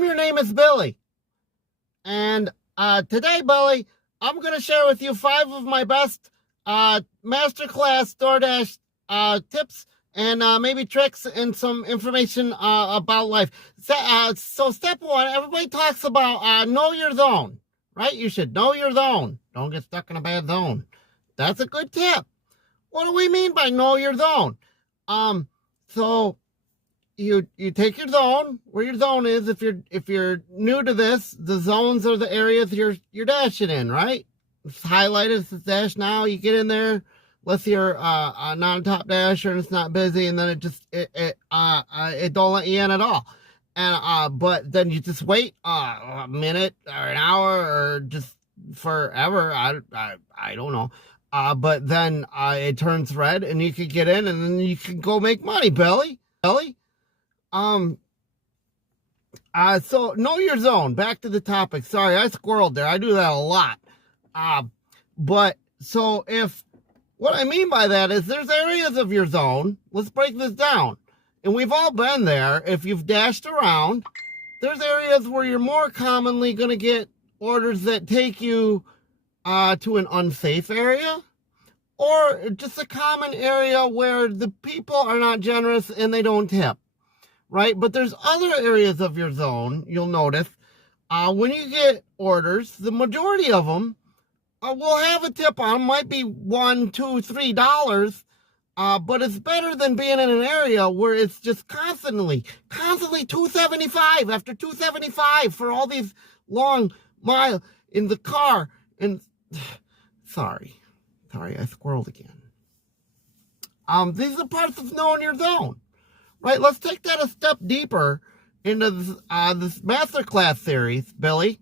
your name is Billy. And today, Billy, I'm going to share with you 5 of my best masterclass DoorDash tips and maybe tricks and some information about life. So step 1, everybody talks about know your zone, right? You should know your zone. Don't get stuck in a bad zone. That's a good tip. What do we mean by know your zone? So you take your zone, where your zone is. If you're new to this, the zones are the areas you're dashing in, right? It's highlighted, it's dash now. You get in there, unless you're not a top dasher and it's not busy, and then it don't let you in at all. And but then you just wait a minute or an hour or just forever. I don't know. But then it turns red and you can get in and then you can go make money, Billy. So know your zone. Back to the topic. Sorry, I squirreled there. I do that a lot. But so what I mean by that is there's areas of your zone. Let's break this down. And we've all been there. If you've dashed around, there's areas where you're more commonly going to get orders that take you to an unsafe area, or just a common area where the people are not generous and they don't tip, right? But there's other areas of your zone, you'll notice, when you get orders, the majority of them will have a tip on them, might be $1, $2, $3, but it's better than being in an area where it's just constantly $2.75 after $2.75 for all these long miles in the car. And sorry, I squirreled again. These are parts of knowing your zone, right? Let's take that a step deeper into this masterclass series, Billy.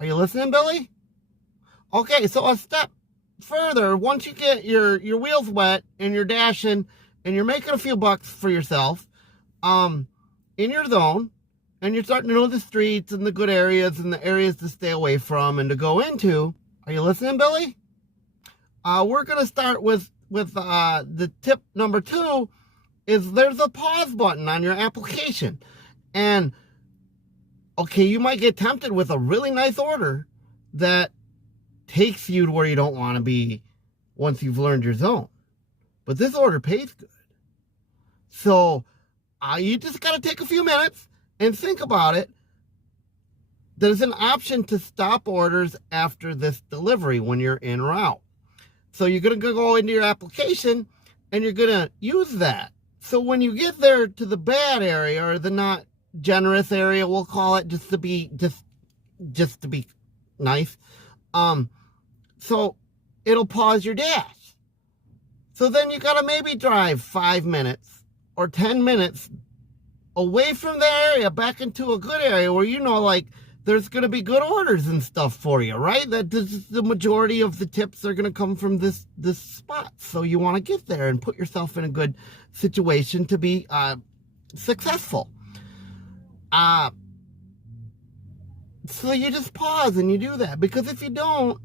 Are you listening, Billy? Okay, so a step further, once you get your wheels wet and you're dashing and you're making a few bucks for yourself, in your zone, and you're starting to know the streets and the good areas and the areas to stay away from and to go into. Are you listening, Billy? We're going to start with the tip number 2 is there's a pause button on your application. And, okay, you might get tempted with a really nice order that takes you to where you don't want to be once you've learned your zone. But this order pays good. So you just got to take a few minutes and think about it. There's an option to stop orders after this delivery when you're en route. So you're going to go into your application and you're going to use that. So when you get there to the bad area or the not generous area, we'll call it, just to be nice. So it'll pause your dash. So then you got to maybe drive 5 minutes or 10 minutes away from the area back into a good area where you know, like, there's going to be good orders and stuff for you, right? That the majority of the tips are going to come from this spot. So you want to get there and put yourself in a good situation to be successful. So you just pause and you do that, because if you don't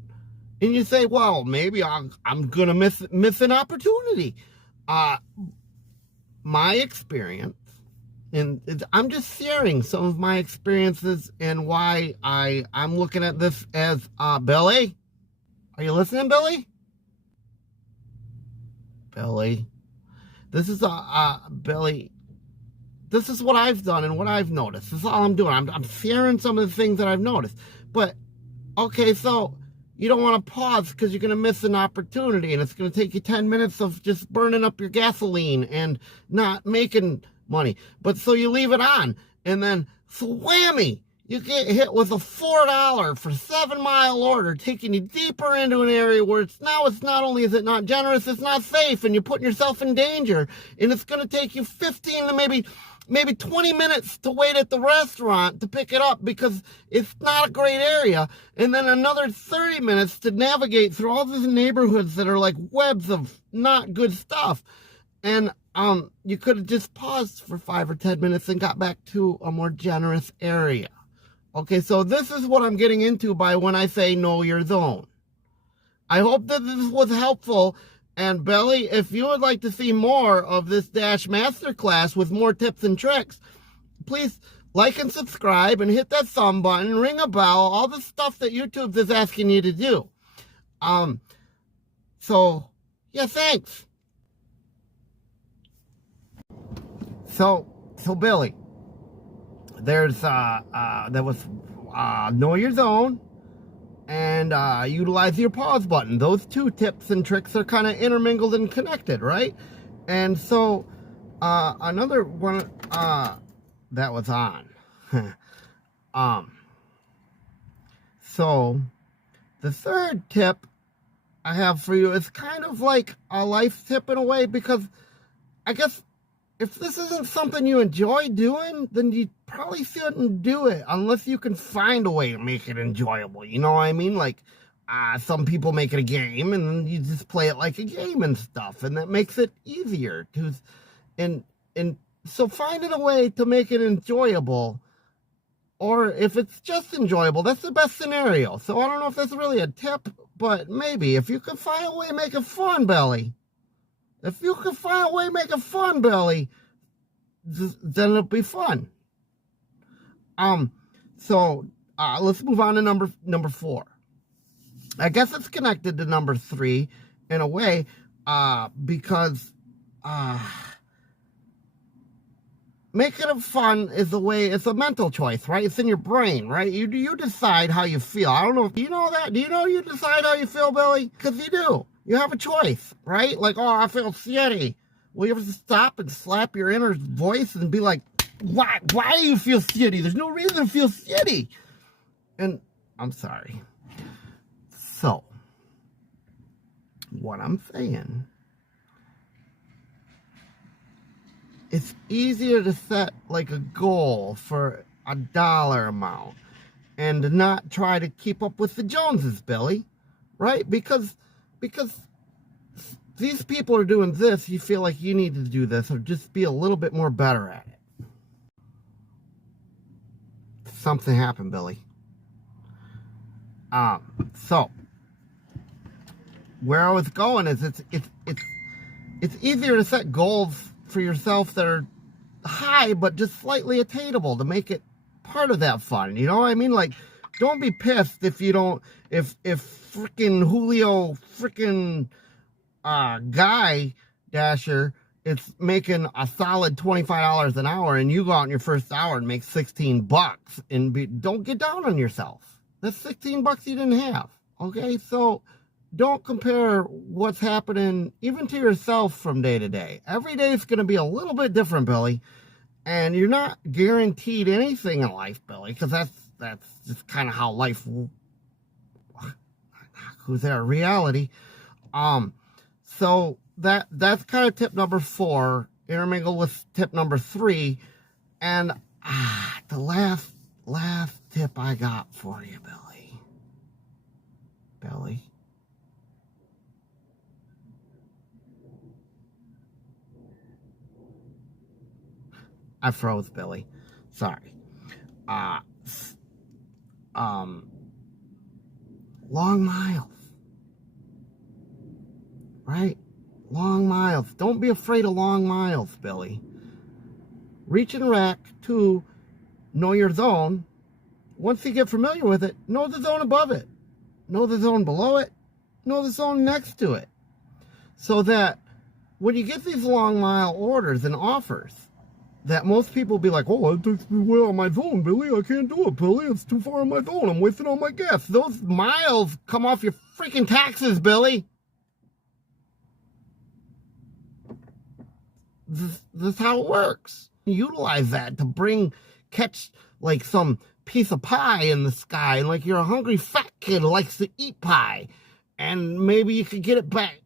and you say, well, maybe I'm going to miss an opportunity. My experience, and I'm just sharing some of my experiences and why I'm looking at this as, Billy, are you listening, Billy? This is Billy. This is what I've done and what I've noticed. This is all I'm doing. I'm sharing some of the things that I've noticed. But okay, so you don't want to pause because you're going to miss an opportunity, and it's going to take you 10 minutes of just burning up your gasoline and not making money. But so you leave it on, and then whammy, you get hit with a $4 for 7-mile order, taking you deeper into an area where it's not only is it not generous, it's not safe, and you're putting yourself in danger. And it's going to take you 15 to maybe 20 minutes to wait at the restaurant to pick it up because it's not a great area. And then another 30 minutes to navigate through all these neighborhoods that are like webs of not good stuff. And you could have just paused for 5 or 10 minutes and got back to a more generous area. Okay, so this is what I'm getting into by when I say know your zone. I hope that this was helpful And Billy, if you would like to see more of this Dash Masterclass with more tips and tricks, please like and subscribe and hit that thumb button, ring a bell, all the stuff that YouTube is asking you to do. So yeah, thanks. So Billy, there's there was know your zone and utilize your pause button. Those two tips and tricks are kind of intermingled and connected, right? And so another one that was on. So the third tip I have for you is kind of like a life tip in a way, because I guess if this isn't something you enjoy doing, then you probably shouldn't do it unless you can find a way to make it enjoyable. You know what I mean? Like, some people make it a game and then you just play it like a game and stuff, and that makes it easier to, and so finding a way to make it enjoyable, or if it's just enjoyable, that's the best scenario. So I don't know if that's really a tip, but maybe if you could find a way to make it fun, Billy. If you can find a way to make it fun, Billy, then it'll be fun. So let's move on to number 4. I guess it's connected to number 3 in a way, because making it fun is a way. It's a mental choice, right? It's in your brain, right? You decide how you feel. I don't know if you know that. Do you know you decide how you feel, Billy? Because you do. You have a choice, right? Like, oh, I feel shitty. Well, you have to stop and slap your inner voice and be like, why do you feel shitty? There's no reason to feel shitty. And I'm sorry. So, what I'm saying, it's easier to set like a goal for a dollar amount and to not try to keep up with the Joneses, Billy, right? Because these people are doing this, you feel like you need to do this, or just be a little bit more better at it. Something happened, Billy. So where I was going is it's easier to set goals for yourself that are high but just slightly attainable to make it part of that fun. You know what I mean? Like, don't be pissed if you don't, if freaking Julio freaking Guy Dasher, it's making a solid $25 an hour and you go out in your first hour and make $16 and don't get down on yourself. That's $16 you didn't have. Okay, so don't compare what's happening even to yourself from day to day. Every day is going to be a little bit different, Billy, and you're not guaranteed anything in life, Billy, because that's just kind of how life. Who's there? Reality. So that's kind of tip number 4, intermingled with tip number 3, and the last tip I got for you, Billy. I froze, Billy. Sorry. Long miles. Right? Long miles. Don't be afraid of long miles, Billy. Reach and rack to know your zone. Once you get familiar with it, know the zone above it. Know the zone below it. Know the zone next to it. So that when you get these long mile orders and offers, that most people will be like, oh, it takes me way out of my zone, Billy. I can't do it, Billy. It's too far in my zone. I'm wasting all my gas. Those miles come off your freaking taxes, Billy. This is how it works. Utilize that to catch like some piece of pie in the sky, and like you're a hungry fat kid who likes to eat pie, and maybe you could get it back.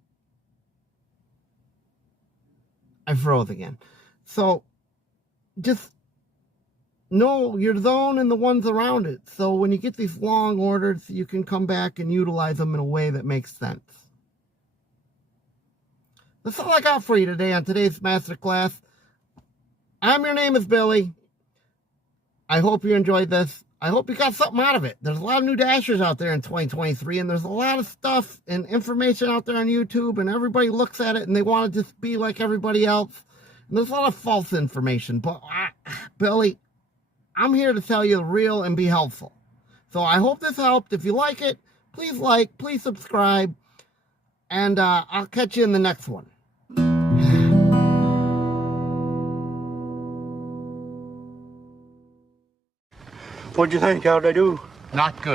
I froze again. So just know your zone and the ones around it. So when you get these long orders, you can come back and utilize them in a way that makes sense. That's all I got for you today on today's masterclass. Your name is Billy. I hope you enjoyed this. I hope you got something out of it. There's a lot of new dashers out there in 2023, and there's a lot of stuff and information out there on YouTube, and everybody looks at it and they want to just be like everybody else. And there's a lot of false information. But, Billy, I'm here to tell you the real and be helpful. So I hope this helped. If you like, please subscribe, and I'll catch you in the next one. What'd you think? How'd I do? Not good.